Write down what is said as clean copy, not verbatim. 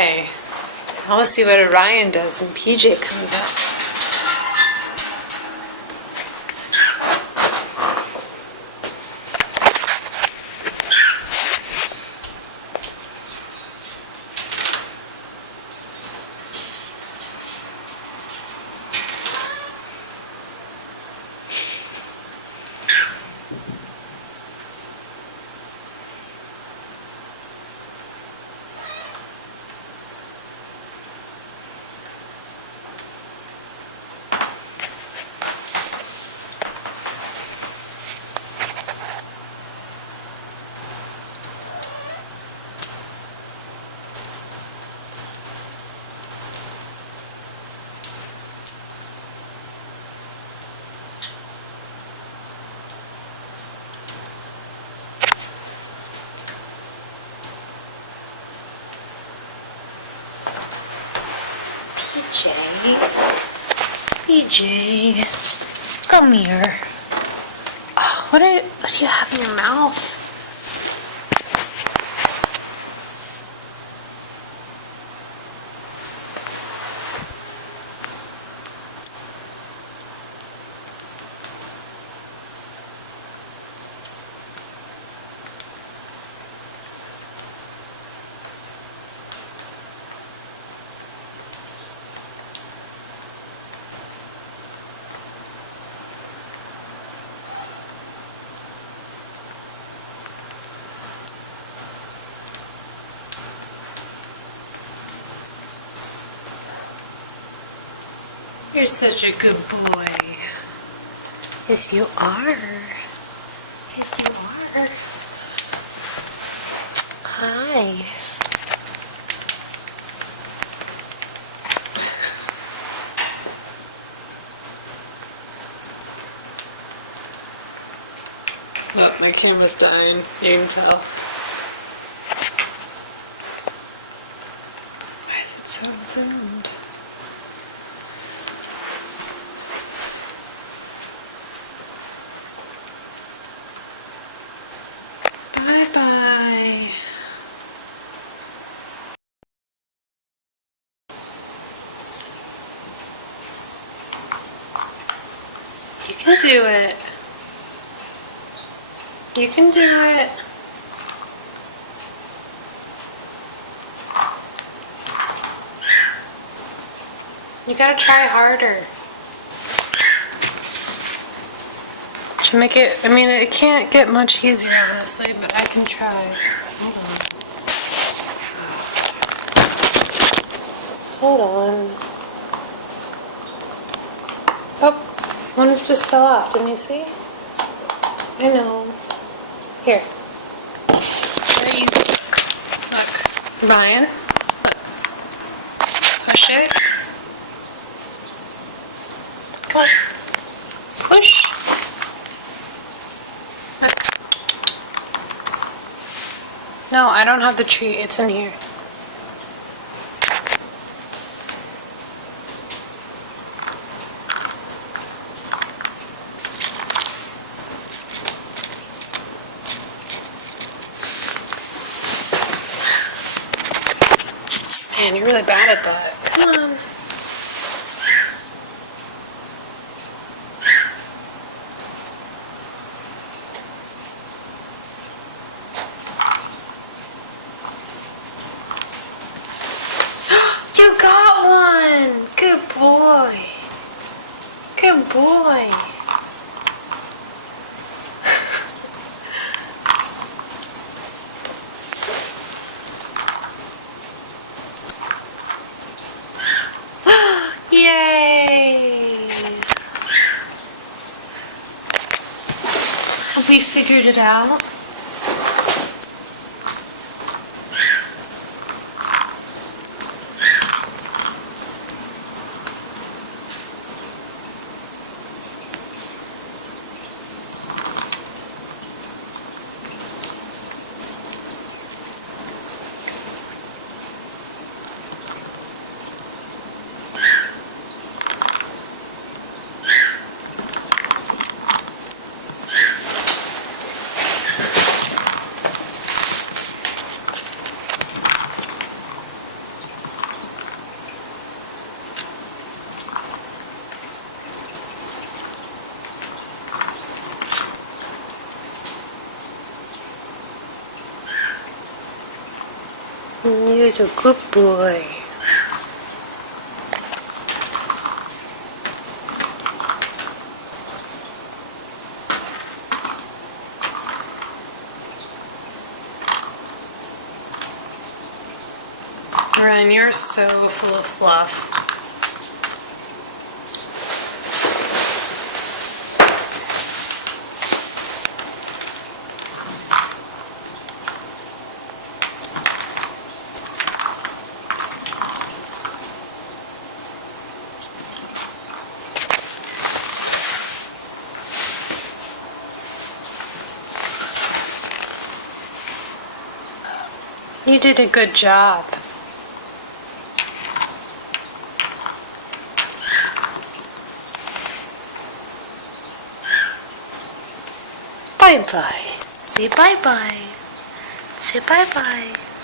Okay, now let's see what Orion does and PJ comes up. PJ, come here. Oh, what do you have in your mouth? You're such a good boy. Yes, you are. Yes, you are. Hi. Look, my camera's dying. You can tell. Why is it so zoomed? Bye-bye. You can do it. You can do it. You gotta try harder. To make it, I mean, it can't get much easier, honestly, but I can try. Hold on. Hold on. Oh, one just fell off, didn't you see? I know. Here. Very easy. Look. Ryan. Look. Push it. Come on. Push. Look. No, I don't have the treat. It's in here. Man, you're really bad at that. Come on. You got one! Good boy. Good boy. Yay! Have we figured it out? You're a good boy. Ryan, you're so full of fluff. You did a good job. Bye-bye. Say bye-bye. Say bye-bye.